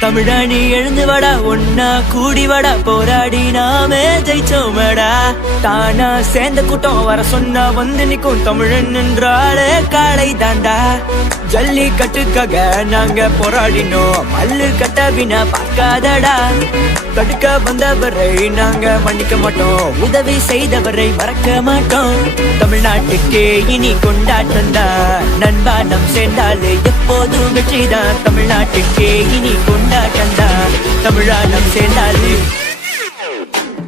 தமிழாணி எழுந்து வடா ஒன்னா கூடி வடா போராடி நாமே ஜெயிச்சோமடா தானா சேர்ந்த கூட்டம் வர சொன்னா வந்து நிக்கும் தமிழன் என்றாலே காளை தாண்டா ஜல்லி கட்டுக்காக நாங்க போராடினோம் மல்லு கட்ட வினா பார்க்காதடா தடுக்க வந்தவரை நாங்க மன்னிக்க மாட்டோம் உதவி செய்தவரை மறக்க மாட்டோம் தமிழ்நாட்டுக்கே இனி கொண்டாட்டம் தான் நண்பா நம் சேர்ந்தாலே எப்போதும் வெற்றிதான் தமிழ்நாட்டுக்கே இனி கொண்டாட்டம் தான் தமிழா நம் சேர்ந்தாலே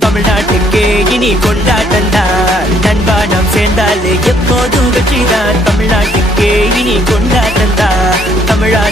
தமிழ்நாட்டுக்கே இனி கொண்டாட்டம் தான் நண்பா நம் சேர்ந்தாலே எப்போதும் வெற்றிதான் தமிழ்நாட்டுக்கே இனி கொண்டாட்டம் தான் தமிழா